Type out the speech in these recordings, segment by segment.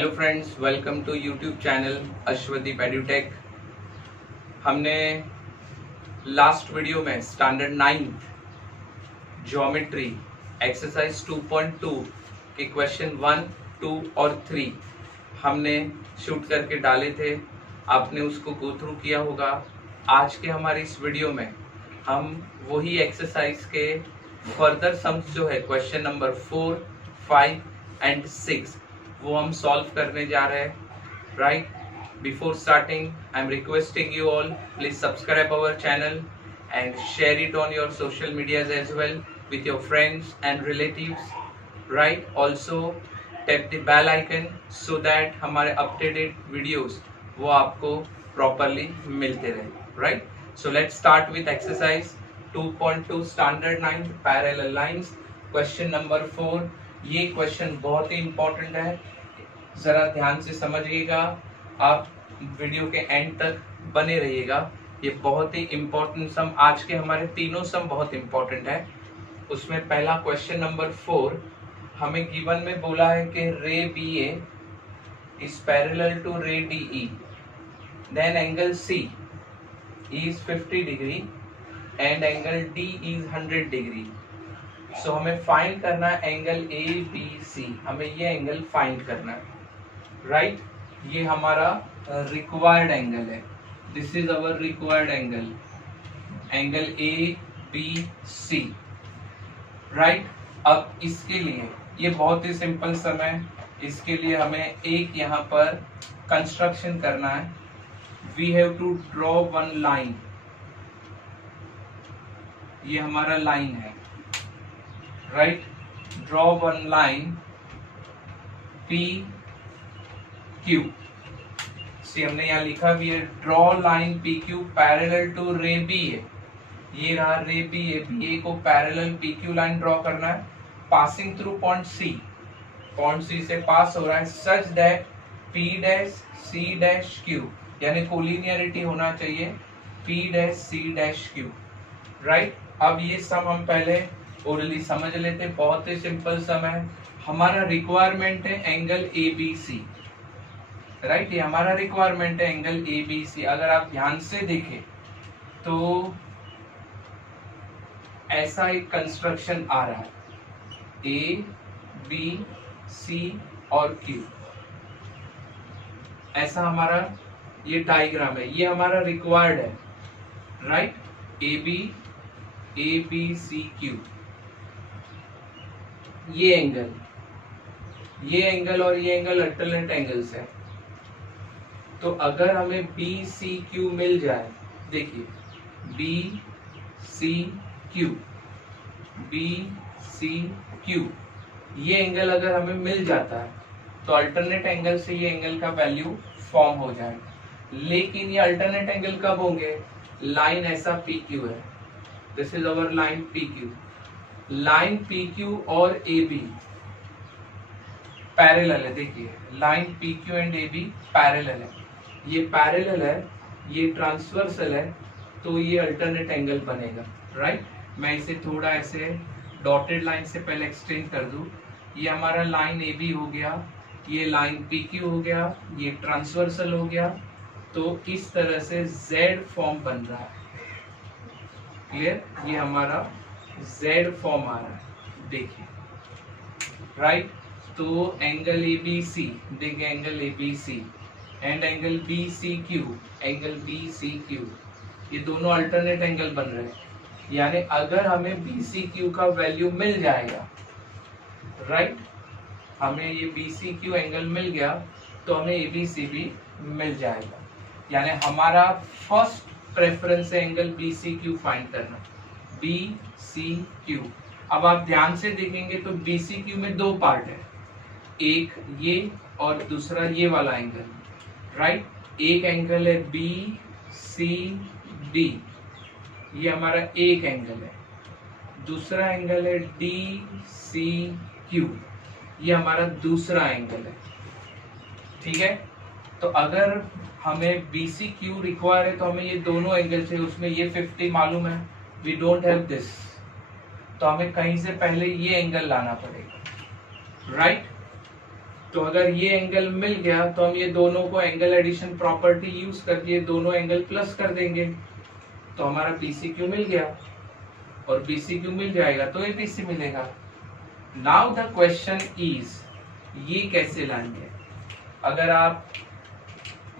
Hello friends, welcome to YouTube channel Ashwadeep Edutech. हमने last video में standard 9th geometry exercise 2.2 के question 1, 2 और 3 हमने शूट करके डाले थे। आपने उसको गो थ्रू किया होगा। आज के हमारे इस वीडियो में हम वही एक्सरसाइज के फर्दर सम्स जो है क्वेश्चन नंबर 4, 5 एंड 6 वो हम सॉल्व करने जा रहे हैं। Right, before starting I am requesting you all, please subscribe our channel and share it on your social medias as well with your friends and relatives. Right, also tap the bell icon so that हमारे updated videos वो आपको properly मिलते रहे. Right, so let's start with exercise 2.2 standard 9 parallel lines. Question number 4. ये question बहुत ही important है, जरा ध्यान से समझिएगा, आप वीडियो के एंड तक बने रहिएगा। ये बहुत ही इम्पोर्टेंट सम, आज के हमारे तीनों सम बहुत इम्पोर्टेंट है। उसमें पहला क्वेश्चन नंबर 4 हमें गिवन में बोला है कि ray B A is parallel to ray D E, then angle C is 50 degree and angle D is 100 degree. So हमें फाइंड करना है एंगल ए बी सी, हमें ये एंगल फाइंड करना है। राइट, ये हमारा रिक्वायर्ड एंगल है, this is our required angle, angle A B C. Right, अब इसके लिए ये बहुत ही सिंपल सम है, इसके लिए हमें एक यहाँ पर कंस्ट्रक्शन करना है। We have to draw one line, ये हमारा लाइन है। Right, draw one line P Q. See हमने यहाँ लिखा भी है, draw line P Q parallel to ray B A. ये रहा ray B A, B A को parallel P Q line draw करना है, passing through point C, point C से पास हो रहा है, such that P dash C dash Q, यानी कोलिनियरिटी होना चाहिए P dash C dash Q. Right, अब ये सम हम पहले ओरली समझ लेते, बहुत ही सिंपल सम है। हमारा रिक्वायरमेंट है angle A B C. Right, ये हमारा रिक्वायरमेंट है एंगल ए बी सी। अगर आप ध्यान से देखें तो ऐसा एक कंस्ट्रक्शन आ रहा है, ए बी सी और क्यू, ऐसा हमारा ये डायग्राम है, ये हमारा रिक्वायर्ड है। Right, A B C Q, ये एंगल और ये एंगल अल्टरनेट एंगल्स है। तो अगर हमें बी सी क्यू मिल जाए, देखिए B C Q, B C Q, ये एंगल अगर हमें मिल जाता है तो अल्टरनेट एंगल से ये एंगल का वैल्यू फॉर्म हो जाएगा। लेकिन ये अल्टरनेट एंगल कब होंगे? लाइन ऐसा पी क्यू है, this is our line P Q. Line P Q और ए बी पैरेलल है, देखिए line P Q and A B parallel है, ये पैरेलल है, ये ट्रांसवर्सल है, तो ये अल्टरनेट एंगल बनेगा। राइट, मैं इसे थोड़ा ऐसे डॉटेड लाइन से पहले एक्सटेंड कर दूं। ये हमारा लाइन ए बी हो गया, ये लाइन पी क्यू हो गया, ये ट्रांसवर्सल हो गया, तो इस तरह से जेड फॉर्म बन रहा है। क्लियर, ये हमारा जेड फॉर्म आ रहा है, देखिए। राइट, तो एंगल ए बी सी, देखिए angle A B C and angle B C Q, angle B C Q, ये दोनों अल्टरनेट एंगल बन रहे हैं। यानी अगर हमें बी सी क्यू का वैल्यू मिल जाएगा, राइट, हमें ये बी सी क्यू एंगल मिल गया तो हमें ए बी सी भी मिल जाएगा। यानी हमारा फर्स्ट प्रेफरेंस है angle B C Q find करना, बी सी क्यू। अब आप ध्यान से देखेंगे तो बी सी क्यू में दो पार्ट है, एक ये और दूसरा ये वाला एंगल। राइट, एक एंगल है बी सी डी, ये हमारा एक एंगल है, दूसरा एंगल है डी सी क्यू, ये हमारा दूसरा एंगल है। ठीक है, तो अगर हमें बी सी क्यू रिक्वायर है तो हमें ये दोनों एंगल चाहिए, उसमें ये 50 मालूम है, वी डोंट हैव दिस, तो हमें कहीं से पहले ये एंगल लाना पड़ेगा। राइट, तो अगर ये एंगल मिल गया तो हम ये दोनों को एंगल एडिशन प्रॉपर्टी यूज करके ये दोनों एंगल प्लस कर देंगे, तो हमारा BCQ मिल गया, और BCQ मिल जाएगा तो ABC मिलेगा। नाउ द क्वेश्चन इज, ये कैसे लाएंगे? अगर आप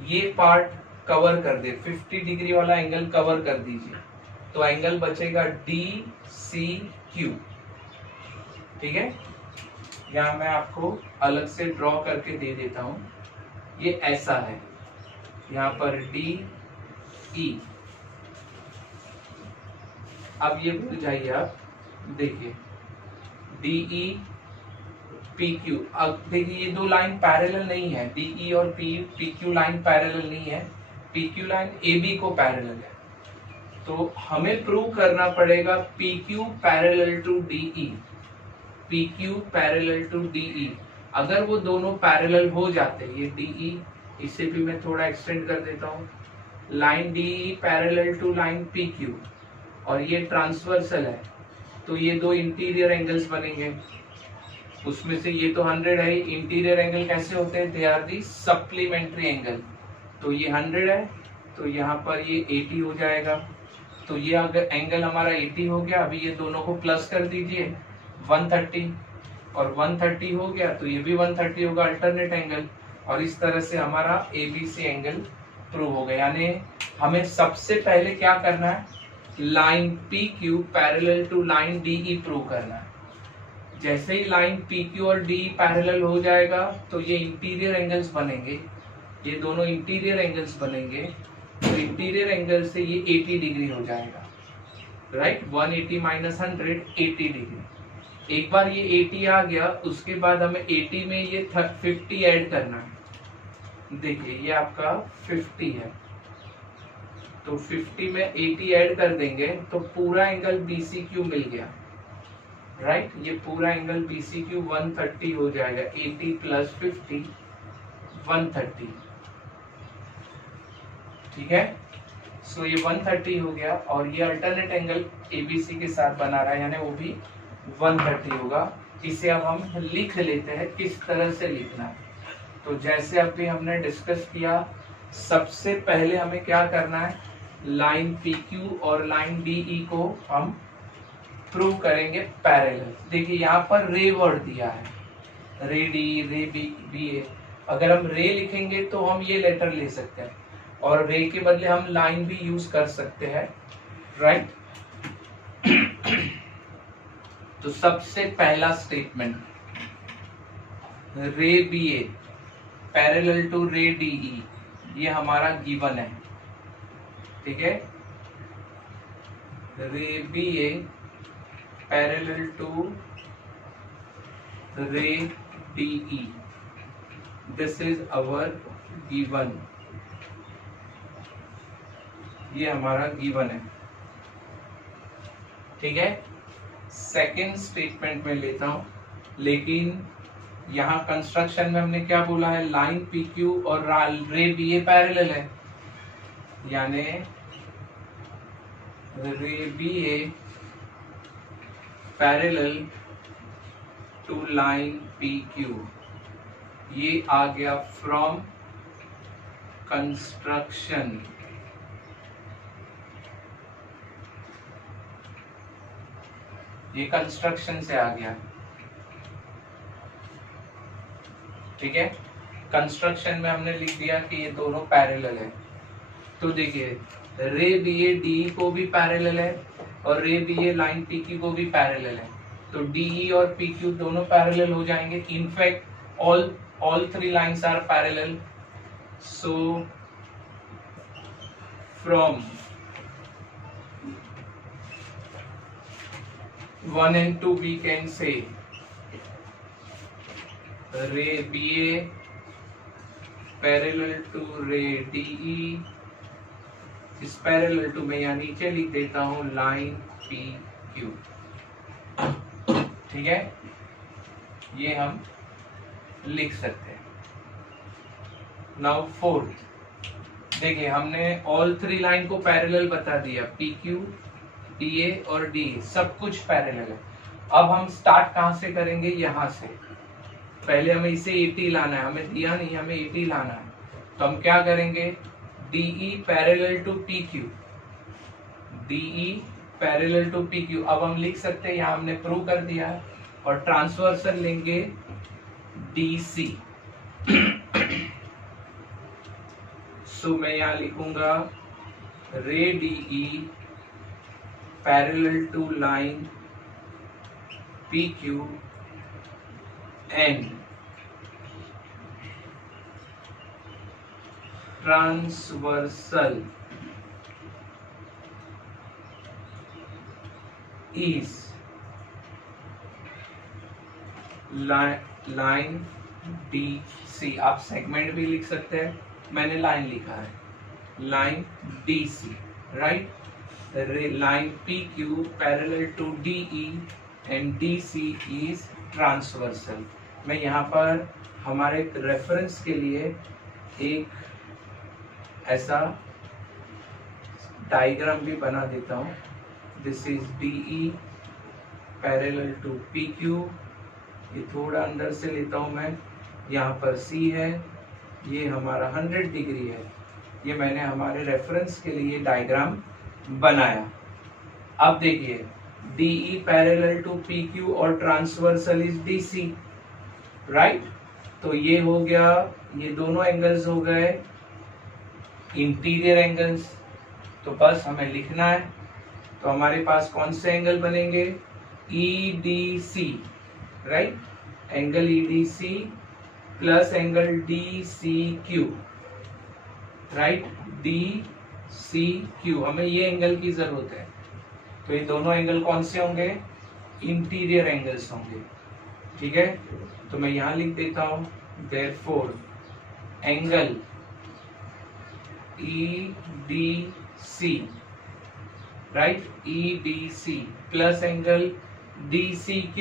ये पार्ट कवर कर दे, 50 डिग्री वाला एंगल कवर कर दीजिए, तो एंगल बचेगा DCQ। ठीक है, यहाँ मैं आपको अलग से ड्रॉ करके दे देता हूं। ये ऐसा है, यहाँ पर DE। अब ये भूल जाइए आप, देखिए DE PQ। अब देखिए ये दो लाइन पैरेलल नहीं है, DE और PQ लाइन पैरेलल नहीं है, PQ लाइन AB को पैरेलल है। तो हमें प्रूव करना पड़ेगा PQ parallel to DE, PQ parallel to DE। अगर वो दोनों पैरेलल हो जाते, ये DE, इसे भी मैं थोड़ा एक्सटेंड कर देता हूँ, line DE parallel to line PQ, और ये ट्रांसवर्सल है, तो ये दो इंटीरियर एंगल्स बनेंगे। उसमें से ये तो 100 है, इंटीरियर एंगल कैसे होते हैं? They are the supplementary angle. तो ये 100 है, तो यहाँ पर ये 80 हो जाएगा। तो ये अगर एंगल हमारा 80 हो गया, अभी ये दोनों को प्लस कर दीजिए 130, और 130 हो गया तो ये भी 130 होगा, अल्टरनेट एंगल। और इस तरह से हमारा ABC एंगल प्रूव हो गया। यानी हमें सबसे पहले क्या करना है? Line PQ parallel to line DE prove करना है। जैसे ही लाइन PQ और DE पैरेलल हो जाएगा तो ये इंटीरियर एंगल्स बनेंगे, ये दोनों इंटीरियर एंगल्स बनेंगे, तो इंटीरियर एंगल से ये 80 डिग्री हो जाएगा, राइट। 180 minus 100, 80 degree. एक बार ये 80 आ गया, उसके बाद हमें 80 में ये 50 ऐड करना है। देखिए ये आपका 50 है, तो 50 में 80 ऐड कर देंगे तो पूरा एंगल BCQ मिल गया, राइट। ये पूरा एंगल BCQ 130 हो जाएगा, 80 प्लस 50 130। ठीक है, सो ये 130 हो गया, और ये अल्टरनेट एंगल ABC के साथ बना रहा है, यानी वो भी 130 होगा। इसे अब हम लिख लेते हैं, किस तरह से लिखना है। तो जैसे अभी हमने डिस्कस किया, सबसे पहले हमें क्या करना है? लाइन PQ और लाइन DE को हम प्रूव करेंगे पैरेलल। देखिए यहाँ पर रे वर्ड दिया है, रे DE, रे BA। अगर हम रे लिखेंगे तो हम ये लेटर ले सकते हैं, और रे के बदले हम लाइन भी यूज कर सकते हैं, राइट। तो सबसे पहला स्टेटमेंट, रे BA पैरेलल टू रे DE, ये हमारा गिवन है। ठीक है, रे BA पैरेलल टू रे DE, this is our given, ये हमारा गिवन है। ठीक है, सेकेंड स्टेटमेंट में लेता हूं, लेकिन यहाँ कंस्ट्रक्शन में हमने क्या बोला है? लाइन PQ और रे BA पैरेलल है, यानी ray BA parallel to line PQ। ये आ गया फ्रॉम कंस्ट्रक्शन। ये कंस्ट्रक्शन से आ गया, ठीक है। कंस्ट्रक्शन में हमने लिख दिया कि ये दोनों पैरेलल है। तो देखिए रे BA DE को भी पैरेलल है, और रे BA लाइन PQ को भी पैरेलल है, तो DE और PQ दोनों पैरेलल हो जाएंगे। In fact all three lines are parallel, so from 1 and 2 we can say ray BA parallel to ray DE इस पैरेलल टू में यहाँ नीचे लिख देता हूं लाइन PQ। ठीक है, ये हम लिख सकते हैं। नाउ फोर्थ, देखिए हमने ऑल थ्री लाइन को पैरेलल बता दिया, PQ DA और DE सब कुछ पैरेलल है। अब हम स्टार्ट कहां से करेंगे? यहां से। पहले हमें इसे 80 लाना है, हमें दिया नहीं, हमें 80 लाना है। तो हम क्या करेंगे, DE parallel to PQ, DE parallel to PQ। अब हम लिख सकते हैं, यहाँ हमने प्रूव कर दिया है, और ट्रांसवर्सल लेंगे DC। सो मैं यहाँ लिखूंगा ray DE parallel to line PQ and transversal is line DC। आप सेगमेंट भी लिख सकते हैं, मैंने लाइन लिखा है, line DC, right. line PQ parallel to DE and DC is transversal. मैं यहाँ पर हमारे रेफरेंस के लिए एक ऐसा डायग्राम भी बना देता हूँ। This is DE parallel to PQ। ये थोड़ा अंदर से लेता हूँ मैं, यहाँ पर C है, ये हमारा 100 डिग्री है। ये मैंने हमारे रेफरेंस के लिए डायग्राम बनाया। अब देखिए DE पैरेलल टू PQ और ट्रांसवर्सल इज DC, राइट। तो ये हो गया, ये दोनों एंगल्स हो गए इंटीरियर एंगल्स। तो बस हमें लिखना है, तो हमारे पास कौन से एंगल बनेंगे, EDC, right, angle EDC plus angle DCQ, right, DCQ। हमें ये एंगल की जरूरत है। तो ये दोनों एंगल कौन से होंगे, इंटीरियर एंगल्स होंगे, ठीक है। तो मैं यहां लिख देता हूं, therefore angle EDC, right, EDC plus angle DCQ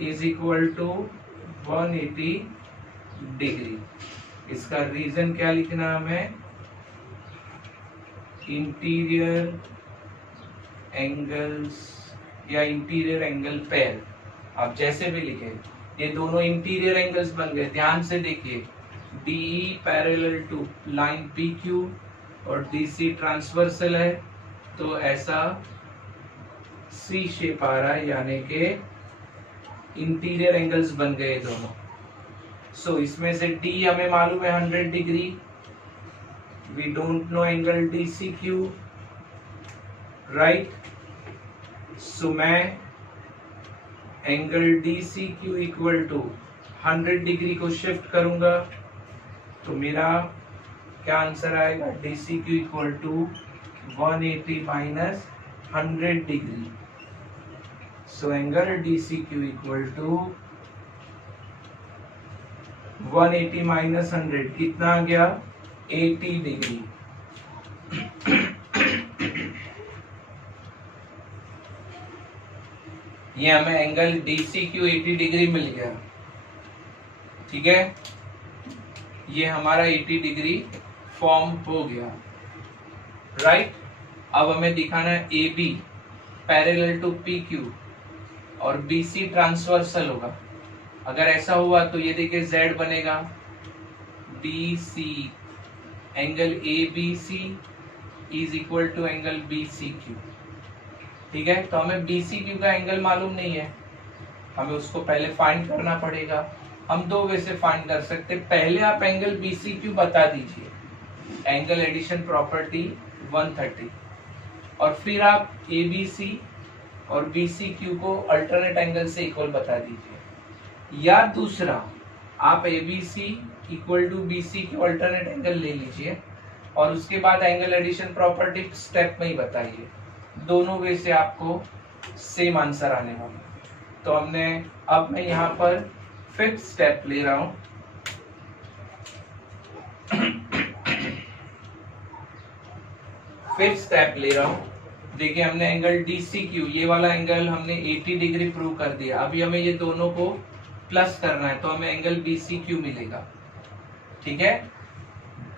is equal to 180 degree. इसका रीजन क्या लिखना है हमें, इंटीरियर एंगल्स या इंटीरियर एंगल पेयर, आप जैसे भी लिखें, ये दोनों इंटीरियर एंगल्स बन गए। ध्यान से देखिए, DE parallel to line PQ और DC ट्रांसवर्सल है, तो ऐसा C शेप आ रहा है, यानी कि इंटीरियर एंगल्स बन गए दोनों। सो इसमें से D हमें मालूम है 100 degree, we don't know angle DCQ, right. So मैं angle DCQ equal to 100 degree को शिफ्ट करूंगा, तो मेरा क्या आंसर आएगा, DCQ equal to 180 minus 100 degree. So angle DCQ equal to 180 minus 100 कितना आ गया, 80 डिग्री। ये हमें एंगल DCQ 80 डिग्री मिल गया, ठीक है। ये हमारा 80 डिग्री फॉर्म हो गया, राइट। अब हमें दिखाना है AB पैरेलल टू PQ और BC ट्रांसवर्सल होगा। अगर ऐसा हुआ तो ये देखिए Z बनेगा, DC angle ABC is equal to angle BCQ, ठीक है। तो हमें BCQ का एंगल मालूम नहीं है, हमें उसको पहले फाइंड करना पड़ेगा। हम दो वे से फाइंड कर सकते हैं। पहले आप एंगल BCQ बता दीजिए, एंगल एडिशन प्रॉपर्टी 130, और फिर आप ABC और BCQ को अल्टरनेट एंगल से इक्वल बता दीजिए। या दूसरा, आप ABC equal to BCQ alternate angle ले लीजिए और उसके बाद एंगल एडिशन प्रॉपर्टी स्टेप में ही बताइए। दोनों वे से आपको सेम आंसर आने वाला। तो हमने, अब मैं यहाँ पर फिफ्थ स्टेप ले रहा हूं। फिफ्थ स्टेप ले रहा हूं। देखिए हमने एंगल DCQ, ये वाला एंगल हमने 80 डिग्री प्रूव कर दिया। अभी हमें ये दोनों को प्लस करना है, तो हमें एंगल BCQ मिलेगा, ठीक है।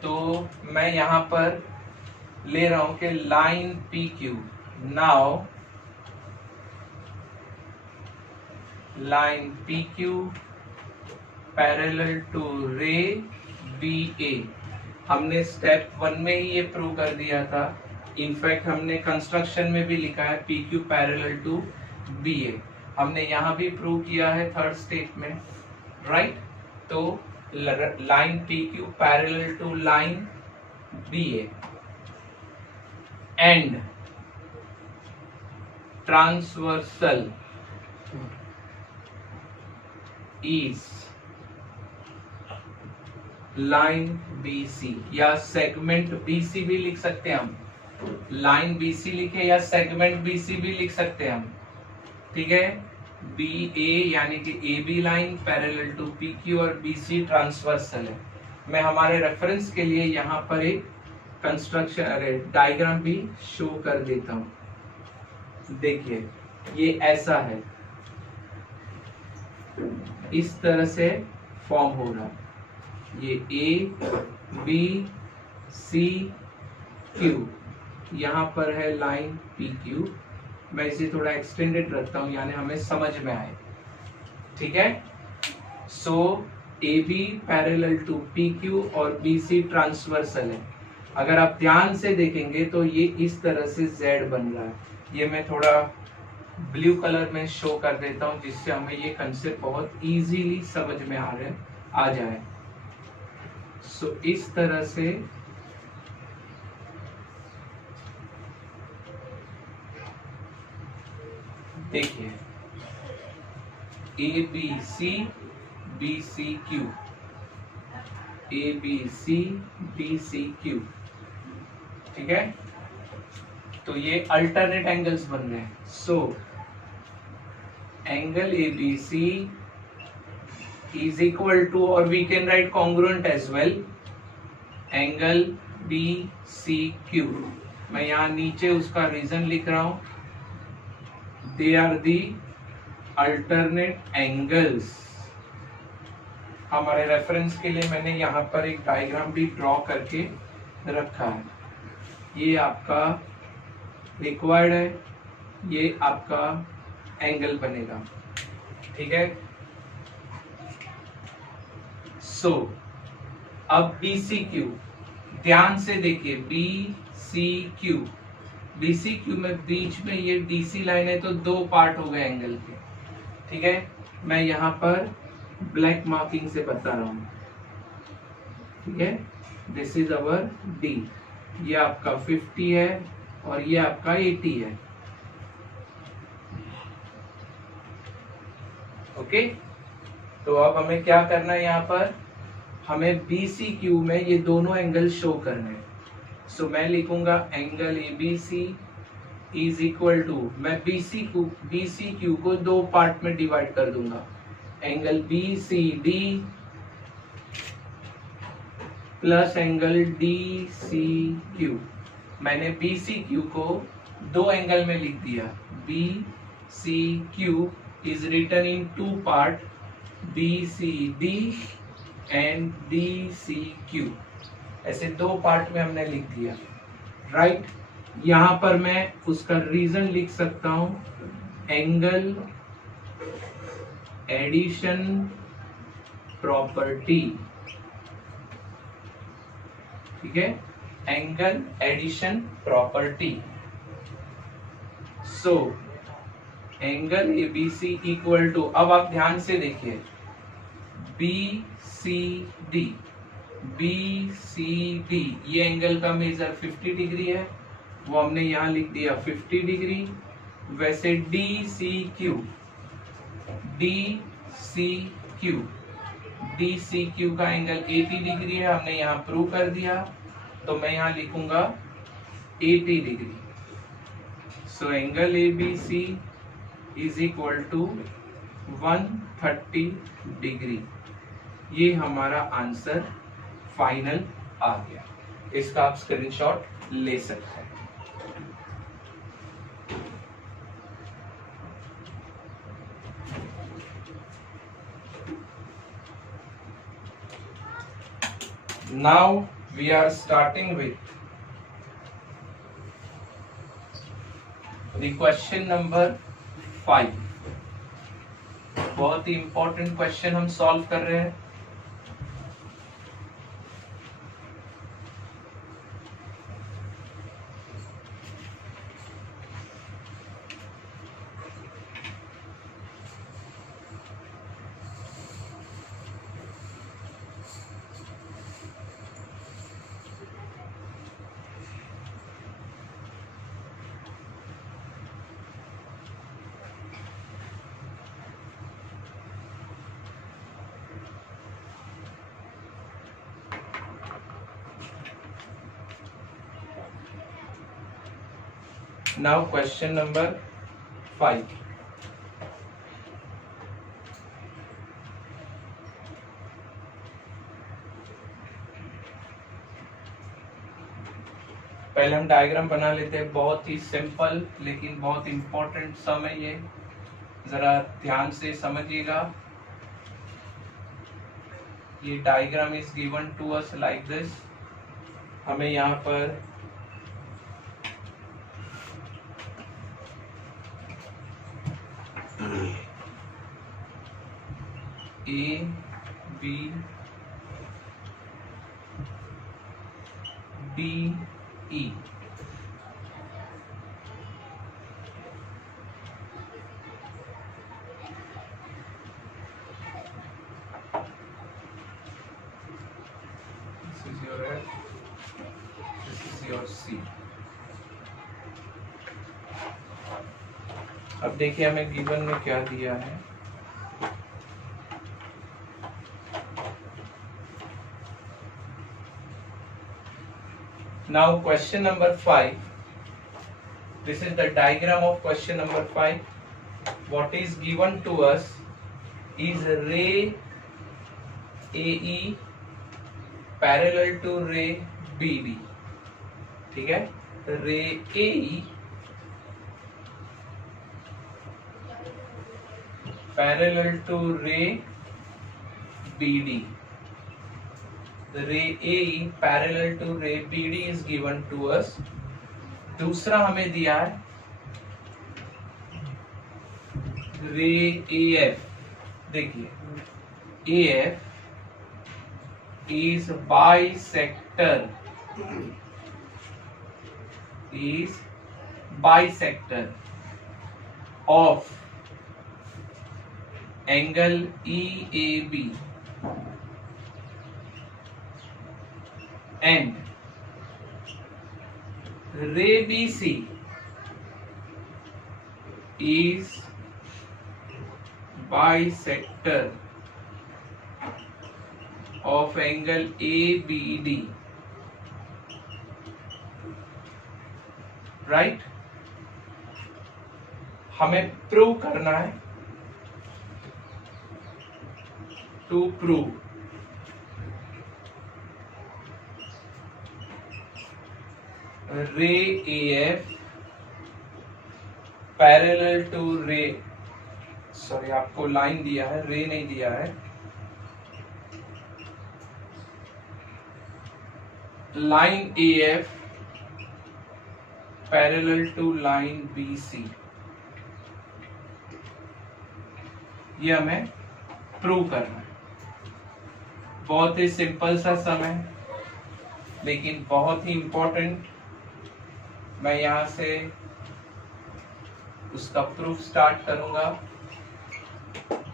तो मैं यहां पर ले रहा हूं कि line PQ, now line P Q parallel to ray B A. हमने स्टेप 1 में ही ये प्रूव कर दिया था। इनफैक्ट हमने कंस्ट्रक्शन में भी लिखा है P Q parallel to B A. हमने यहाँ भी प्रूव किया है थर्ड स्टेप में, राइट। तो line P Q parallel to line B A and transversal is line BC, या सेगमेंट BC भी लिख सकते हैं हम। लाइन BC लिखे या सेगमेंट BC भी लिख सकते हैं हम, ठीक है। BA यानी कि AB line parallel to PQ और BC ट्रांसवर्सल है। मैं हमारे रेफरेंस के लिए यहाँ पर एक कंस्ट्रक्शन डायग्राम भी शो कर देता हूँ। देखिए ये ऐसा है, इस तरह से फॉर्म हो रहा। ये A B C Q, यहाँ पर है लाइन PQ। मैं इसे थोड़ा एक्सटेंडेड रखता हूँ यानी हमें समझ में आए, ठीक है। सो AB पैरेलल टू PQ और BC ट्रांसवर्सल है। अगर आप ध्यान से देखेंगे तो ये इस तरह से Z बन रहा है। ये मैं थोड़ा ब्लू कलर में शो कर देता हूँ जिससे हमें ये कंसेप्ट बहुत इजीली समझ में आ जाए। सो इस तरह से देखिए ABC BCQ, ABC BCQ, ठीक है। तो ये अल्टरनेट एंगल्स बन रहे हैं। सो angle ABC is equal to, और we can write congruent as well, angle BCQ। मैं यहाँ नीचे उसका रीजन लिख रहा हूं। They are the alternate angles। हमारे रेफरेंस के लिए मैंने यहाँ पर एक डायग्राम भी ड्रॉ करके रखा है। ये आपका रिक्वायर्ड है, ये आपका एंगल बनेगा, ठीक है। सो अब BCQ, ध्यान से देखिए BCQ, BCQ में बीच में ये DC लाइन है तो दो पार्ट हो गए एंगल के, ठीक है। मैं यहाँ पर ब्लैक मार्किंग से बता रहा हूँ, ठीक है। दिस इज अवर D, ये आपका 50 है और ये आपका 80 है, ओके। तो अब हमें क्या करना है, यहाँ पर हमें BCQ में ये दोनों एंगल शो करने हैं। सो मैं लिखूंगा angle ABC is equal to, मैं BCQ को दो पार्ट में डिवाइड कर दूंगा, angle BCD plus angle DCQ। मैंने BCQ को दो एंगल में लिख दिया। BCQ is written in two part, BCD and DCQ। ऐसे दो पार्ट में हमने लिख दिया, राइट। यहाँ पर मैं उसका रीजन लिख सकता हूं, एंगल एडिशन प्रॉपर्टी, ठीक है, angle addition property. So angle ABC equal to, अब आप ध्यान से देखिए, BCD ये एंगल का मेजर 50 डिग्री है, वो हमने यहाँ लिख दिया 50 डिग्री। वैसे DCQ का एंगल 80 डिग्री है, हमने यहाँ प्रूव कर दिया, तो मैं यहाँ लिखूंगा 80 degree. So angle ABC is equal to 130 degree. ये हमारा आंसर फाइनल आ गया। इसका आप स्क्रीनशॉट ले सकते हैं। Now we are starting with the question number 5. बहुत ही इंपॉर्टेंट क्वेश्चन हम सॉल्व कर रहे हैं। Now question number 5. पहले हम डायग्राम बना लेते हैं, बहुत ही सिंपल लेकिन बहुत इंपॉर्टेंट सम है ये, जरा ध्यान से समझिएगा। ये diagram is given to us like this. हमें यहाँ पर A B D E this is your F, this is your C। अब देखिए हमें गिवन में क्या दिया है। Now question number 5. This is the diagram of question number 5. What is given to us is ray AE parallel to ray BD। ठीक है, रे AE parallel to ray BD। The ray AE parallel to ray BD is given to us। दूसरा हमें दिया है रे AF। देखिए AF is bisector of angle EAB and ray BC is bisector of angle ABD। Right, हमें prove करना है। To prove ray AF parallel to ray, sorry आपको लाइन दिया है, रे नहीं दिया है, line AF parallel to line BC। ये हमें प्रूव करना है। बहुत ही सिंपल सा सम है लेकिन बहुत ही इंपॉर्टेंट। मैं यहां से उसका प्रूफ स्टार्ट करूंगा।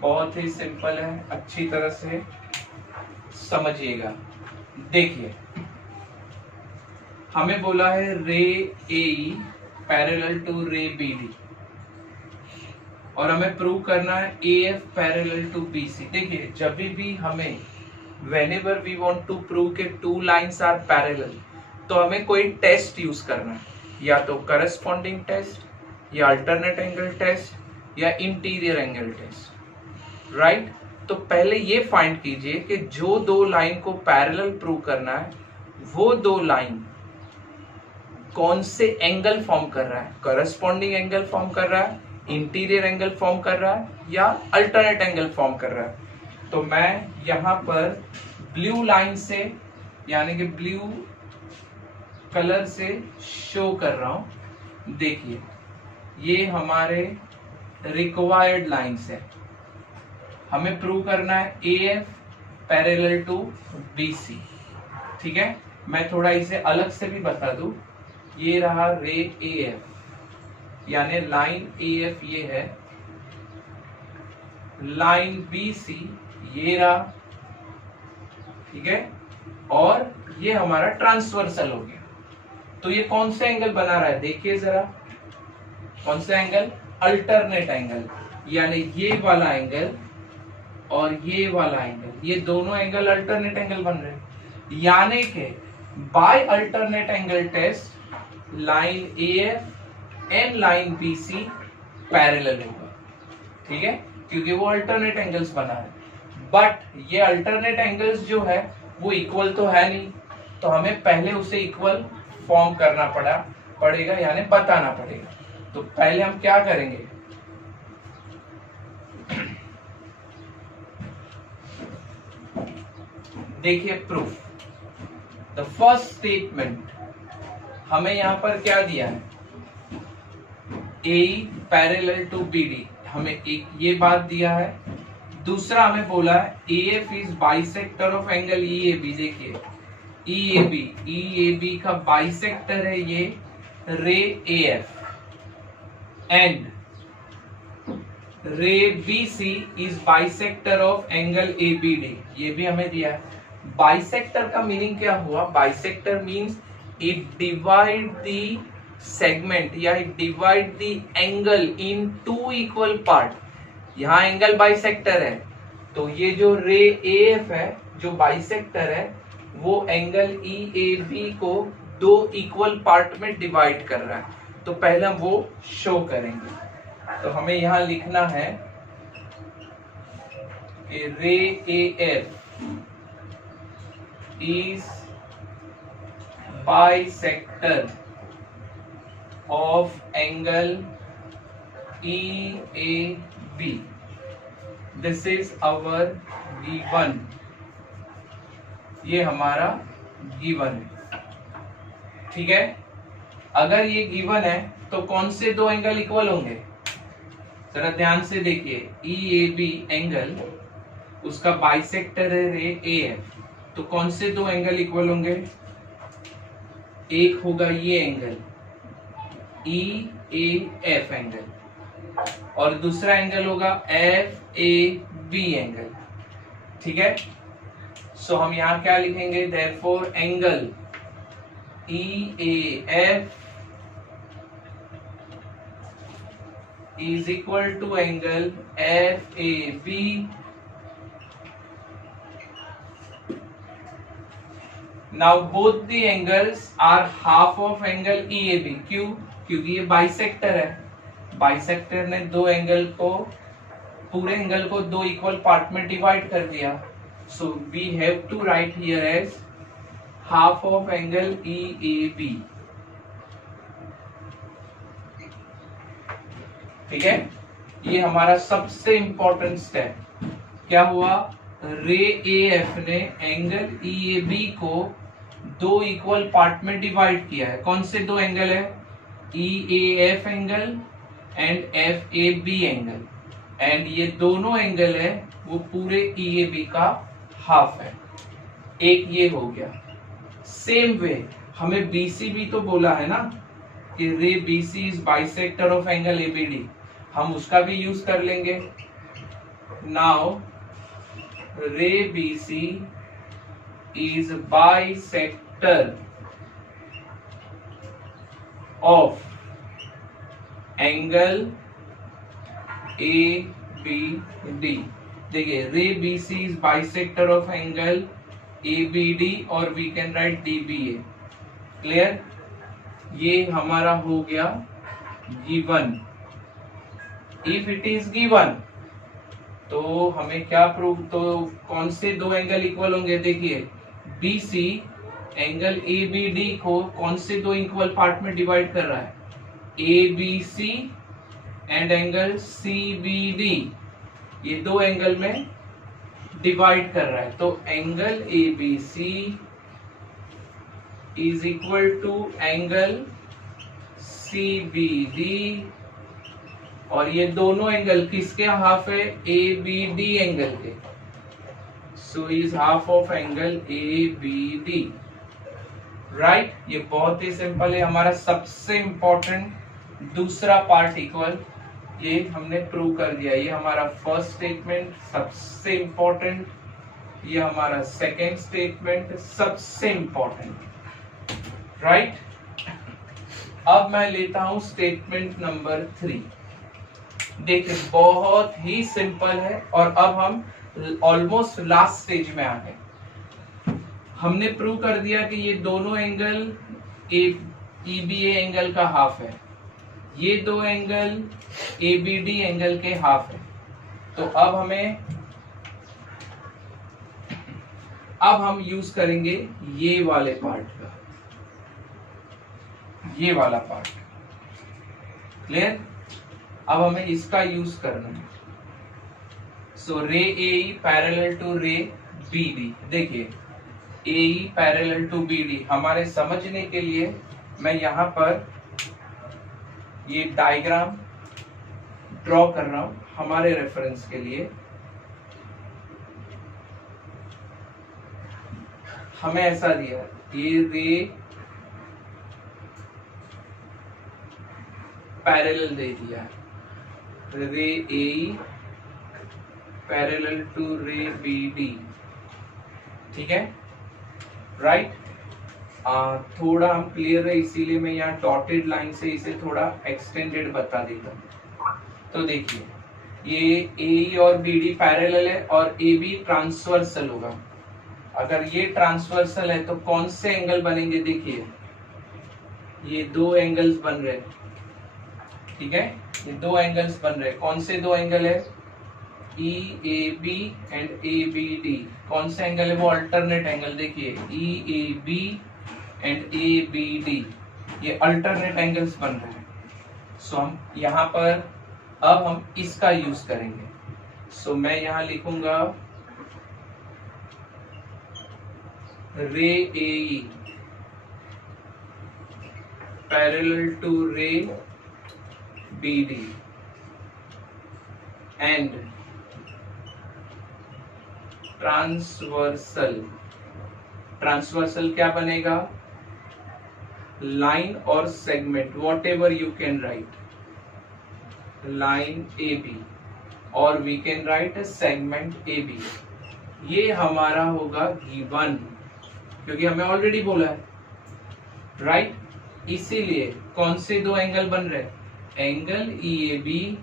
बहुत ही सिंपल है, अच्छी तरह से समझिएगा। देखिए हमें बोला है रे AE parallel to ray BD और हमें प्रूव करना है AF पैरेलल टू BC। देखिए जब भी हमें whenever we want to prove के two lines are parallel तो हमें कोई टेस्ट यूज करना है, या तो करस्पॉन्डिंग टेस्ट या अल्टरनेट एंगल टेस्ट या इंटीरियर एंगल टेस्ट। राइट, तो पहले ये फाइंड कीजिए कि जो दो लाइन को पैरेलल प्रूव करना है वो दो लाइन कौन से एंगल फॉर्म कर रहा है, करस्पॉन्डिंग एंगल फॉर्म कर रहा है, इंटीरियर एंगल फॉर्म कर रहा है या अल्टरनेट एंगल फॉर्म कर रहा है। तो मैं यहां पर ब्लू लाइन से यानी कि ब्लू कलर से शो कर रहा हूं। देखिए ये हमारे रिक्वायर्ड लाइंस है। हमें प्रूव करना है AF पैरेलल टू BC। ठीक है, मैं थोड़ा इसे अलग से भी बता दूं। ये रहा रे AF, यानी लाइन AF ये है, लाइन BC ये रहा, ठीक है, और ये हमारा ट्रांसवर्सल हो गया। तो ये कौन सा एंगल बना रहा है, देखिए जरा, कौन सा एंगल, अल्टरनेट एंगल, यानी ये वाला एंगल और ये वाला एंगल, ये दोनों एंगल अल्टरनेट एंगल बन रहे हैं। यानी कि by alternate angle test line AF and line BC parallel होगा। ठीक है, क्योंकि वो अल्टरनेट एंगल्स बना है। बट ये अल्टरनेट एंगल्स जो है वो इक्वल तो है नहीं, तो हमें पहले उसे इक्वल फॉर्म करना पड़ेगा, यानी बताना पड़ेगा। तो पहले हम क्या करेंगे, देखिए प्रूफ। द फर्स्ट स्टेटमेंट हमें यहां पर क्या दिया है, AE पैरेलल टू BD, हमें एक ये बात दिया है। दूसरा हमें बोला है AF is bisector of angle EAB। देखिए EAB का बाइसेक्टर है ये रे AF, एंड रे BC is bisector of angle ABD, ये भी हमें दिया है। बाइसेक्टर का मीनिंग क्या हुआ, bisector means it divide the segment या it divide the angle in two equal part. यहाँ एंगल बाइसेक्टर है, तो ये जो रे AF है जो बाइसेक्टर है वो एंगल EAB को दो इक्वल पार्ट में डिवाइड कर रहा है। तो पहले हम वो शो करेंगे। तो हमें यहां लिखना है कि रे AF is bisector of angle EAB. This is our given, ये हमारा गिवन है। ठीक है, अगर ये गिवन है तो कौन से दो एंगल इक्वल होंगे, जरा ध्यान से देखिए। EAB एंगल उसका बाइसेक्टर है रे AF, तो कौन से दो एंगल इक्वल होंगे, एक होगा ये एंगल EAF एंगल और दूसरा एंगल होगा FAB एंगल। ठीक है, सो हम यहां क्या लिखेंगे, therefore angle EAF is equal to angle FAB now both the angles are half of angle EAB। क्यों, क्योंकि ये बाइसेक्टर है, बाइसेक्टर ने दो एंगल को, पूरे एंगल को दो इक्वल पार्ट में डिवाइड कर दिया। So we have to write here as half of angle EAB। ठीक है, ये हमारा सबसे इंपॉर्टेंट स्टेप क्या हुआ, रे AF ने एंगल EAB को दो इक्वल पार्ट में डिवाइड किया है। कौन से दो एंगल है, EAF angle and FAB angle, and ये दोनों एंगल है वो पूरे EAB का हाफ है। एक ये हो गया। सेम वे हमें BC भी तो बोला है ना कि रे BC is bisector of angle ABD, हम उसका भी यूज कर लेंगे। नाउ रे BC is bisector of angle ABD। देखिए रे BC is bisector of angle ABD और we can write DBA। Clear, ये हमारा हो गया given. If it is given तो हमें क्या प्रूव, तो कौन से दो एंगल इक्वल होंगे, देखिए BC एंगल ABD को कौन से दो इक्वल पार्ट में डिवाइड कर रहा है, ABC एंड एंगल CBD, ये दो एंगल में डिवाइड कर रहा है। तो angle ABC is equal to angle CBD और ये दोनों एंगल किसके हाफ है? ए बी डी एंगल के। So is half of angle A B D, right. ये बहुत ही सिंपल है। हमारा सबसे इंपॉर्टेंट दूसरा पार्ट इक्वल, ये हमने प्रूव कर दिया। ये हमारा फर्स्ट स्टेटमेंट सबसे इंपॉर्टेंट, ये हमारा सेकेंड स्टेटमेंट सबसे इंपॉर्टेंट, राइट। अब मैं लेता हूं स्टेटमेंट नंबर 3। देखिए बहुत ही सिंपल है और अब हम ऑलमोस्ट लास्ट स्टेज में आ गए। हमने प्रूव कर दिया कि ये दोनों एंगल EBA एंगल का हाफ है, ये दो एंगल ABD एंगल के हाफ है। तो अब हम यूज करेंगे ये वाले पार्ट का, ये वाला पार्ट, क्लियर। अब हमें इसका यूज करना है। सो रे AE parallel to ray BD। देखिए AE पैरेलल टू BD हमारे समझने के लिए मैं यहां पर ये डायग्राम ड्रॉ कर रहा हूं हमारे रेफरेंस के लिए। हमें ऐसा दिया, ये रे पैरेलल दे दिया है, रे AE parallel to ray BD, ठीक है, राइट। थोड़ा हम क्लियर है इसीलिए मैं यहाँ डॉटेड लाइन से इसे थोड़ा एक्सटेंडेड बता देता हूँ। तो देखिए ये AE और BD पैरेलल है और AB ट्रांसवर्सल होगा। अगर ये ट्रांसवर्सल है तो कौन से एंगल बनेंगे? देखिए ये दो एंगल्स बन रहे हैं, ठीक है, ये दो एंगल्स बन रहे हैं। कौन से दो एंगल है? EAB and ABD। कौन सा एंगल है? वो अल्टरनेट एंगल। देखिए EAB एंड ABD ये अल्टरनेट एंगल्स बन रहे हैं। सो हम यहाँ पर अब हम इसका यूज करेंगे। सो मैं यहाँ लिखूंगा ray AE parallel to ray BD and transversal. Transversal क्या बनेगा? लाइन और segment, whatever you can write, line AB और we can write segment AB। ये हमारा होगा गिवन, क्योंकि हमें ऑलरेडी बोला है, राइट। इसीलिए कौन से दो एंगल बन रहे हैं? Angle EAB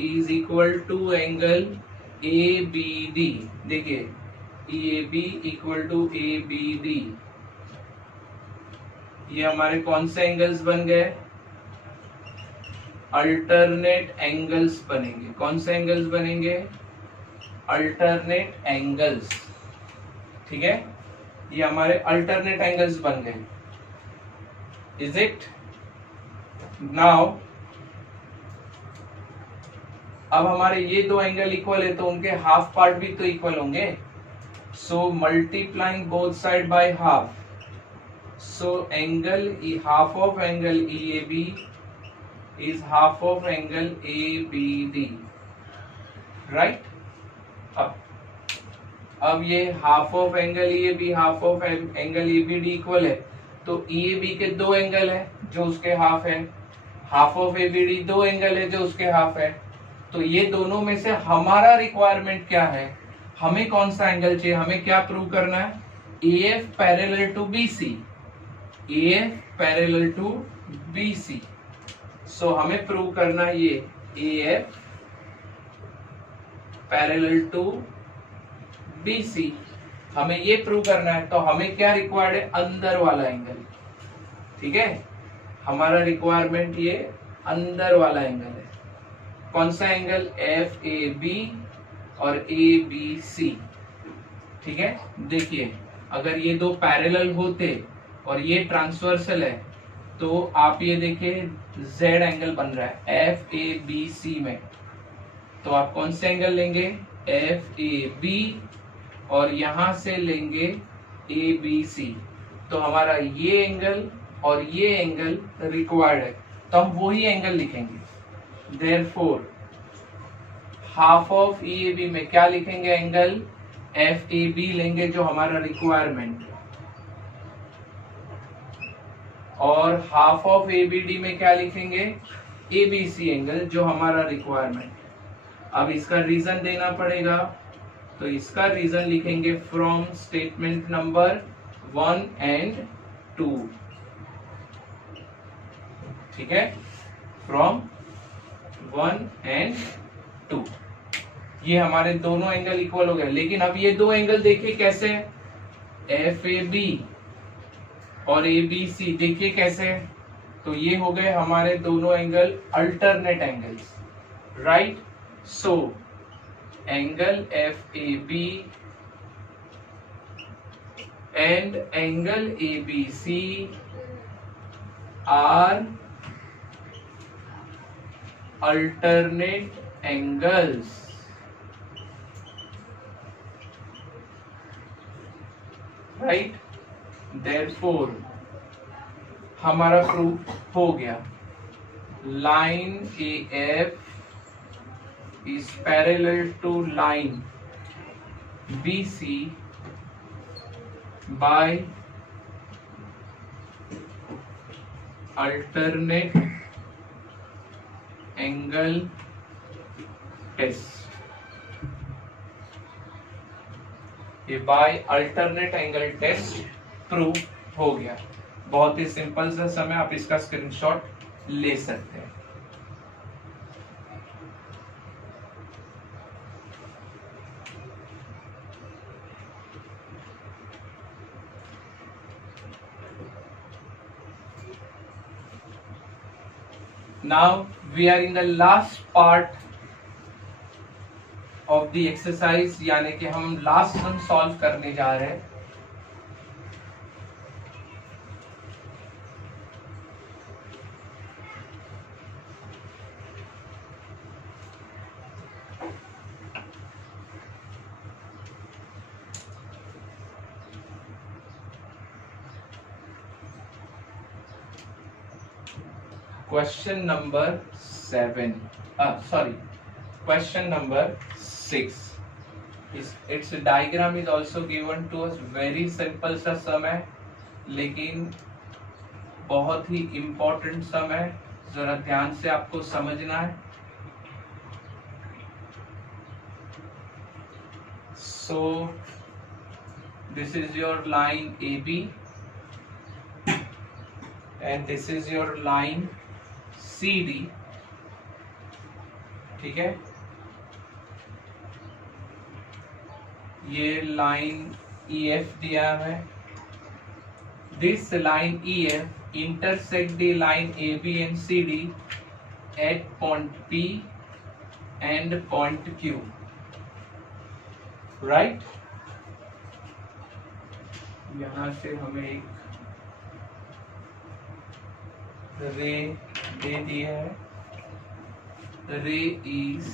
is equal to angle ABD। देखिए EAB इक्वल टू ABD, ये हमारे कौन से एंगल्स बन गए? अल्टरनेट एंगल्स बनेंगे। कौन से एंगल्स बनेंगे? अल्टरनेट एंगल्स, ठीक है, ये हमारे अल्टरनेट एंगल्स बन गए। Is it? नाउ अब हमारे ये दो एंगल इक्वल है तो उनके हाफ पार्ट भी तो इक्वल होंगे। So multiplying both side by half, so angle half of angle EAB is half of angle ABD, right. अब ये half of angle EAB half of angle ABD equal है, तो EAB के दो angle है जो उसके हाफ है, हाफ ऑफ ABD दो एंगल है जो उसके हाफ है। तो ये दोनों में से हमारा रिक्वायरमेंट क्या है? हमें कौन सा एंगल चाहिए? हमें क्या प्रूव करना है? AF parallel to BC, AF parallel to BC। So हमें प्रूव करना है ये AF पैरेलल टू BC, हमें ये प्रूव करना है। तो हमें क्या रिक्वायर्ड है? अंदर वाला एंगल, ठीक है, हमारा रिक्वायरमेंट ये अंदर वाला एंगल है। कौन सा एंगल? FAB और ABC, ठीक है। देखिए अगर ये दो पैरेलल होते और ये ट्रांसवर्सल है तो आप ये देखिए Z एंगल बन रहा है FABC में, तो आप कौन से एंगल लेंगे? FAB और यहां से लेंगे ABC। तो हमारा ये एंगल और ये एंगल रिक्वायर्ड है, तो हम वही एंगल लिखेंगे। देयरफॉर हाफ ऑफ EAB में क्या लिखेंगे, एंगल FAB लेंगे जो हमारा रिक्वायरमेंट, और हाफ ऑफ ABD में क्या लिखेंगे, ABC एंगल जो हमारा रिक्वायरमेंट। अब इसका रीजन देना पड़ेगा, तो इसका रीजन लिखेंगे फ्रॉम स्टेटमेंट नंबर 1 एंड 2। ठीक है, फ्रॉम 1 एंड 2 ये हमारे दोनों एंगल इक्वल हो गए। लेकिन अब ये दो एंगल देखिए कैसे, FAB और ABC देखिए कैसे, तो ये हो गए हमारे दोनों angle alternate angles, right. So angle FAB and angle ABC are alternate angles, right? Therefore हमारा प्रूफ हो गया, line AF is parallel to line BC by alternate angle test. ये by alternate angle test proof हो गया। बहुत ही simple सा समय, आप इसका स्क्रीनशॉट ले सकते हैं। Now we are in the last part of the exercise, यानी कि हम लास्ट सम सॉल्व करने जा रहे हैं। Question number 7, question number 6. Its diagram is also given to us. Very simple सा sum है, लेकिन बहुत ही important sum है, जरा ध्यान से आपको समझना है। So this is your line AB and this is your line CD, ठीक है। ये लाइन EF दिया है। This line EF intersect the line AB and CD at point P and point Q, right? यहां से हमें एक रे दे दिया है, रे इज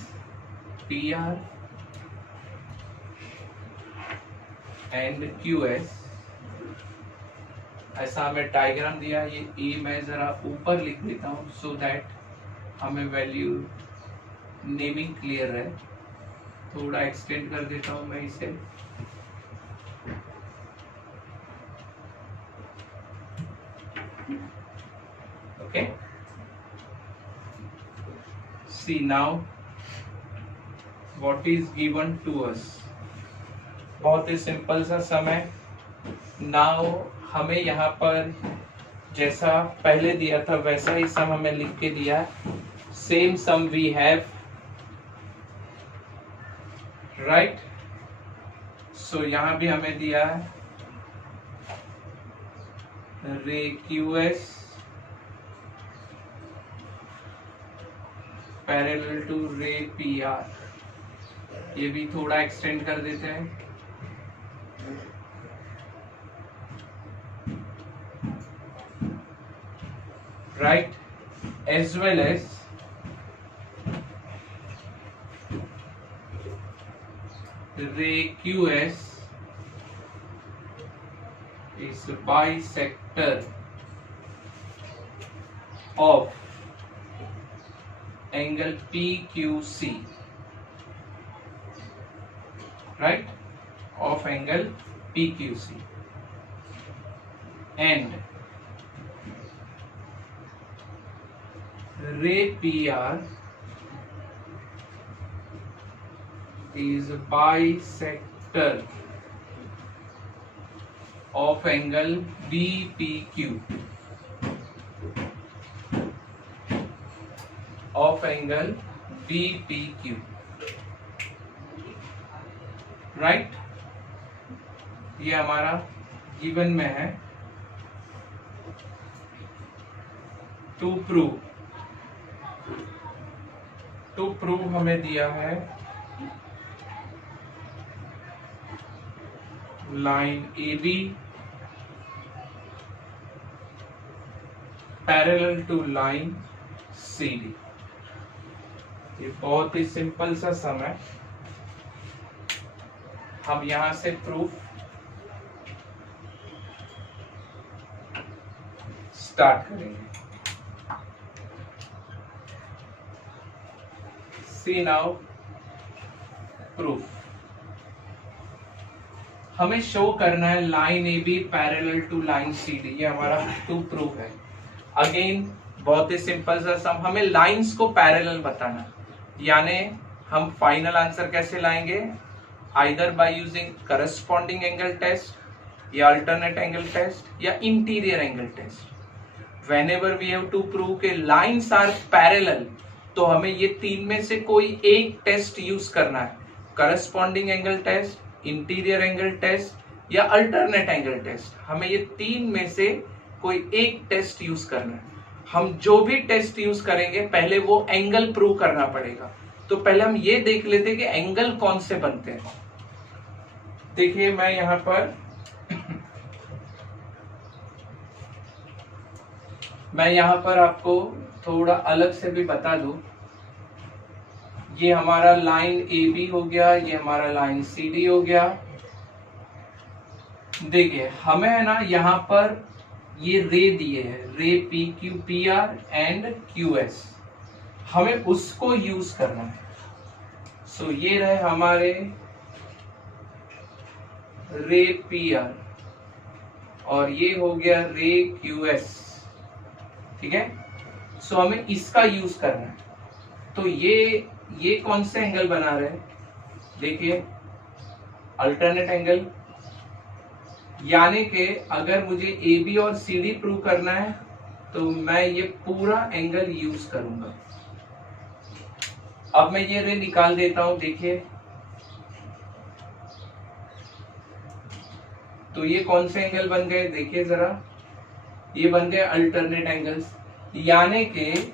PR एंड QS। ऐसा हमें डायग्राम दिया। ये E मैं जरा ऊपर लिख देता हूँ सो दैट हमें वैल्यू नेमिंग क्लियर है। थोड़ा एक्सटेंड कर देता हूँ मैं इसे। Okay, see now what is given to us। बहुत ही सिंपल सा समय। नाउ हमें यहाँ पर जैसा पहले दिया था वैसा ही सम हमें लिख के दिया है। Same sum we have, right. सो यहाँ भी हमें दिया है ray QS parallel to ray PR। ये भी थोड़ा एक्सटेंड कर देते हैं। Right, as well as ray QS is bisector of angle PQC, right, of angle PQC, and ray PR is bisector of angle BPQ, of angle BPQ, right. ये हमारा given में है। टू प्रूव हमें दिया है line AB parallel to line CD। ये बहुत ही simple सा सम है। हम यहां से प्रूफ स्टार्ट करेंगे। See now proof. हमें शो करना है line A B parallel to line C D. ये हमारा टू प्रूफ है। अगेन बहुत ही सिंपल सा सम। हमें लाइंस को पैरेलल बताना, यानी हम फाइनल आंसर कैसे लाएंगे? Either by using corresponding angle test या अल्टरनेट एंगल टेस्ट या interior angle test. Whenever we have to prove के लाइंस आर पैरेलल, तो हमें ये तीन में से कोई एक टेस्ट यूज करना है। Corresponding angle test, interior angle test या अल्टरनेट एंगल टेस्ट। हमें ये तीन में से कोई एक टेस्ट यूज करना है। हम जो भी टेस्ट यूज करेंगे पहले वो एंगल प्रूव करना पड़ेगा। तो पहले हम ये देख लेते हैं कि एंगल कौन से बनते हैं। देखिए मैं यहां पर आपको थोड़ा अलग से भी बता दूं। ये हमारा लाइन ए बी हो गया, ये हमारा लाइन सी डी हो गया। देखिए हमें है ना यहाँ पर ये रे दिए हैं, रे P Q P R and Q S. हमें उसको यूज करना है। सो ये रहे हमारे रे पी आर और ये हो गया रे क्यू एस। ठीक है, सो हमें इसका यूज करना है। तो ये कौन से एंगल बना रहे हैं? देखिए अल्टरनेट एंगल, यानी कि अगर मुझे ए बी और सी डी प्रूव करना है तो मैं ये पूरा एंगल यूज करूंगा। अब मैं ये रे निकाल देता हूं। देखिए तो ये कौन से एंगल बन गए? देखिए जरा, ये बन गए अल्टरनेट एंगल्स। यानी कि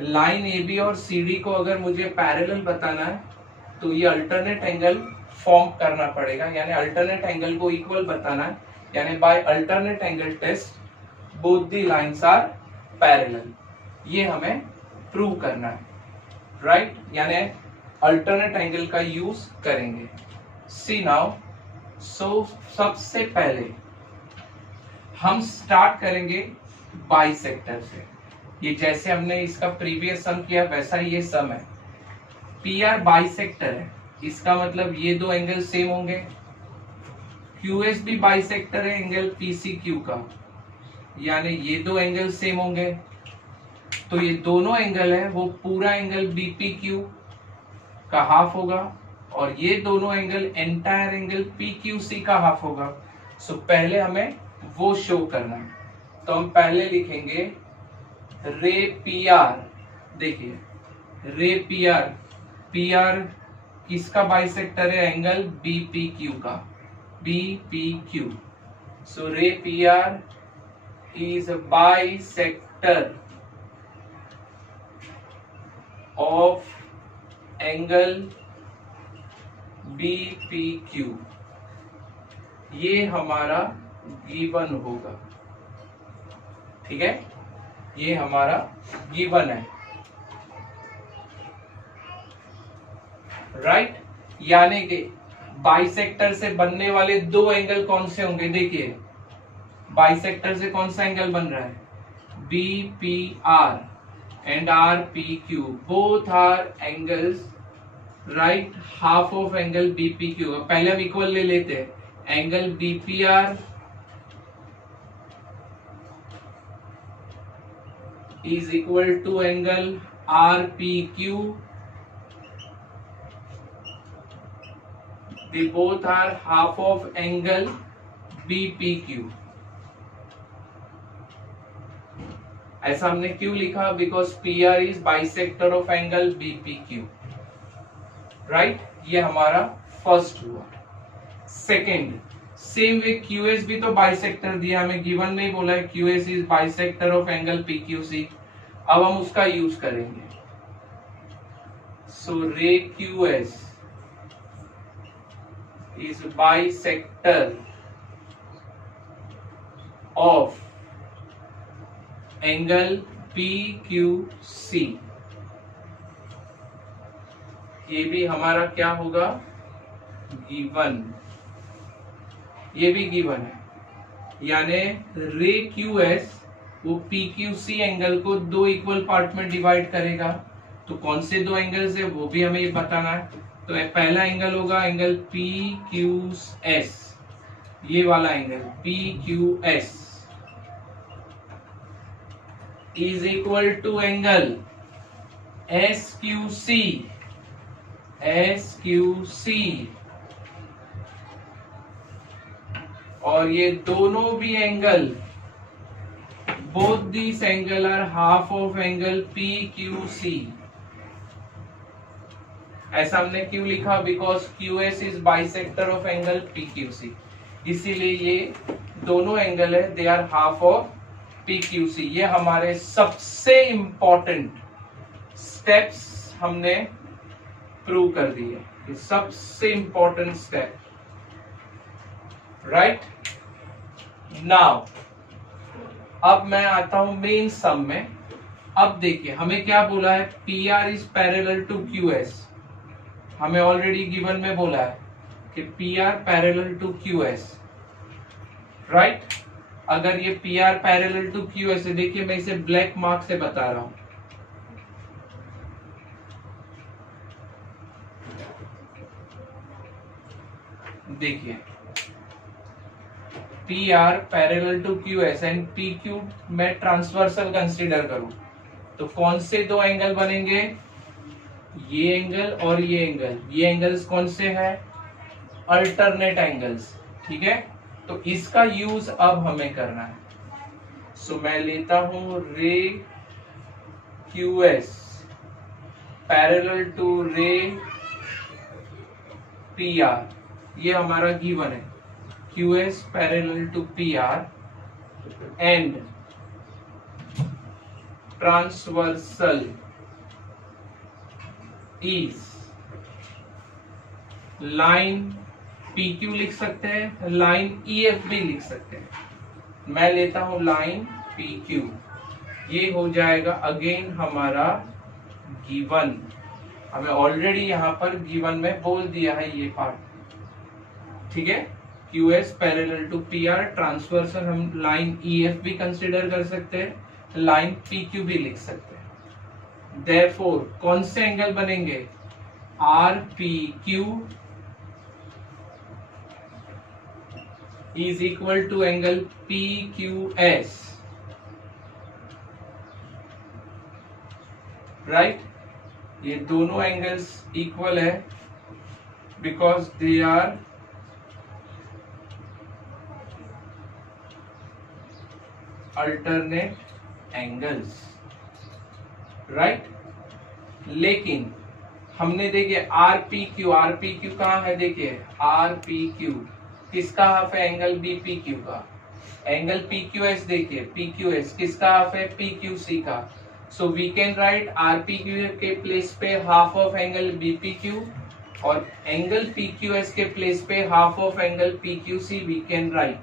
लाइन ए बी और सी डी को अगर मुझे पैरेलल बताना है तो ये अल्टरनेट एंगल फॉर्म करना पड़ेगा, यानी अल्टरनेट एंगल को इक्वल बताना है। यानी by alternate angle test both the lines are parallel. ये हमें प्रूव करना है, राइट? यानी अल्टरनेट एंगल का यूज करेंगे। सी नाउ, सो सबसे पहले हम स्टार्ट करेंगे बाइसेक्टर से। ये जैसे हमने इसका प्रीवियस सम किया वैसा ही ये सम है। पी आर बाइसेक्टर है, इसका मतलब ये दो एंगल सेम होंगे। क्यू एस भी बाइसेक्टर है एंगल पी सी क्यू का, यानी ये दो एंगल सेम होंगे। तो ये दोनों एंगल है वो पूरा एंगल बीपी क्यू का हाफ होगा और ये दोनों angle entire angle P Q C का हाफ होगा। सो पहले हमें वो शो करना है। तो हम पहले लिखेंगे रे पी आर। देखिए रे पी आर किसका बाइसेक्टर है? एंगल बीपी क्यू का, बीपी क्यू। सो रे P R is bisector of angle BPQ। ये हमारा गिवन होगा। ठीक है, ये हमारा गिवन है, राइट? यानी कि बाइसेक्टर से बनने वाले दो एंगल कौन से होंगे? देखिए बाइसेक्टर से कौन सा एंगल बन रहा है? BPR and RPQ both are angles, right? Half of angle BPQ. पहले हम इक्वल ले लेते हैं. Angle BPR is equal to angle RPQ. They both are half of angle BPQ. ऐसा हमने क्यों लिखा? Because PR is bisector of angle BPQ, right? ये हमारा फर्स्ट हुआ. सेकेंड, सेम वे QS भी तो बाइसेक्टर दिया हमें, गिवन में ही बोला है QS is bisector of angle PQC. अब हम उसका यूज करेंगे. सो रे QS is bisector of angle PQC. ये भी हमारा क्या होगा? गिवन. ये भी गिवन है. यानी रे QS वो PQC एंगल को दो इक्वल पार्ट में डिवाइड करेगा. तो कौन से दो एंगल्स है वो भी हमें ये बताना है. तो पहला एंगल होगा एंगल PQS, ये वाला angle PQS is equal to angle SQC. और ये दोनों भी angle, both these angle are half of angle PQC. ऐसा हमने क्यों लिखा? Because QS is bisector of angle PQC. इसीलिए ये दोनों एंगल है, they are half of PQC. ये हमारे सबसे इंपॉर्टेंट स्टेप्स हमने प्रूव कर दिए. ये सबसे इंपॉर्टेंट स्टेप, राइट? नाउ अब मैं आता हूं मेन सम में. अब देखिए हमें क्या बोला है? PR is parallel to QS. हमें ऑलरेडी गिवन में बोला है कि PR parallel to QS, right? अगर ये PR पैरेलल टू QS है, देखिए मैं इसे ब्लैक मार्क से बता रहा हूं. देखिए PR parallel to QS and PQ मैं ट्रांसवर्सल कंसीडर करूं तो कौन से दो एंगल बनेंगे? ये एंगल और ये एंगल. ये एंगल्स कौन से हैं? Alternate angles. ठीक है, तो इसका यूज अब हमें करना है. सो मैं लेता हूं ray QS parallel to ray PR. ये हमारा गिवन है. QS parallel to PR and transversal is line PQ लिख सकते हैं, लाइन EF भी लिख सकते हैं. मैं लेता हूं लाइन PQ. ये हो जाएगा अगेन हमारा गिवन. हमें ऑलरेडी यहां पर गिवन में बोल दिया है ये पार्ट. ठीक है, QS parallel to PR transversal हम लाइन EF भी कंसिडर कर सकते हैं, लाइन PQ भी लिख सकते हैं. देयरफॉर कौन से एंगल बनेंगे? RPQ is equal to angle PQS, right? ये दोनों एंगल्स इक्वल है because they are alternate angles, right? लेकिन हमने देखिए RPQ कहाँ है? देखिए RPQ किसका हाफ है? एंगल BPQ का. एंगल PQS देखिए, PQS किसका हाफ है? PQC का. So we can write RPQ के प्लेस पे हाफ ऑफ एंगल BPQ और एंगल PQS के प्लेस पे half of angle PQC we can write.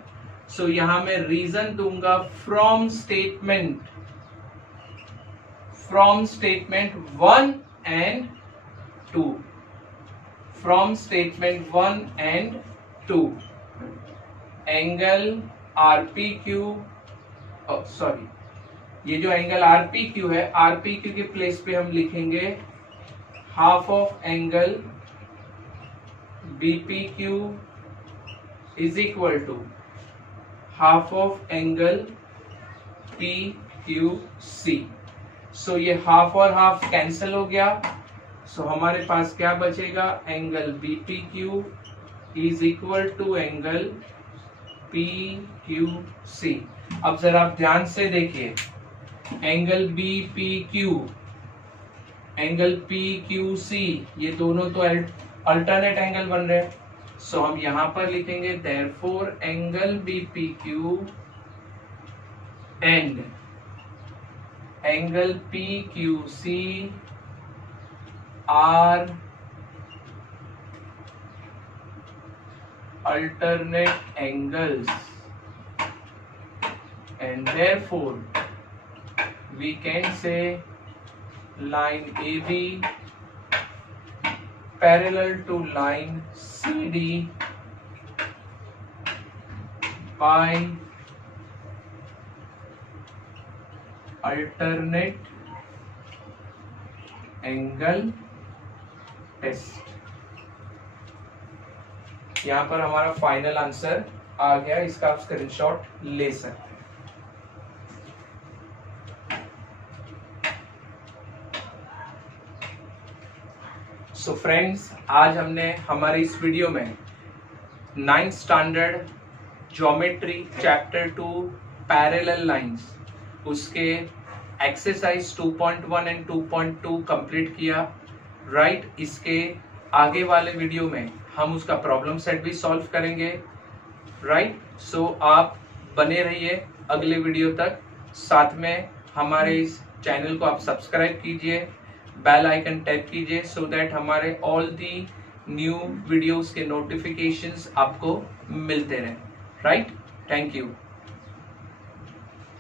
So यहां मैं रीजन दूंगा from statement 1 and 2. From statement 1 and 2. Angle RPQ, ये जो एंगल RPQ है, RPQ के प्लेस पे हम लिखेंगे half of angle BPQ is equal to half of angle PQC। So ये हाफ और हाफ कैंसिल हो गया, सो हमारे पास क्या बचेगा, angle BPQ is equal to angle PQC। अब जरा आप ध्यान से देखिए, एंगल BPQ, एंगल PQC, ये दोनों तो अल्टरनेट एंगल बन रहे हैं। सो हम यहां पर लिखेंगे therefore angle BPQ and angle PQC are alternate angles and therefore we can say line AB parallel to line CD by alternate angle test। यहाँ पर हमारा फाइनल आंसर आ गया, इसका आप स्क्रीनशॉट ले सकते हैं। सो फ्रेंड्स, आज हमने हमारी इस वीडियो में 9th standard geometry chapter 2 parallel lines, उसके एक्सरसाइज 2.1 एंड 2.2 कंप्लीट किया। राइट, इसके आगे वाले वीडियो में हम उसका प्रॉब्लम सेट भी सॉल्व करेंगे। राइट, सो आप बने रहिए अगले वीडियो तक। साथ में हमारे इस चैनल को आप सब्सक्राइब कीजिए, बेल आइकन टैप कीजिए, सो दैट हमारे ऑल दी न्यू वीडियोस के नोटिफिकेशंस आपको मिलते रहें। Right, thank you.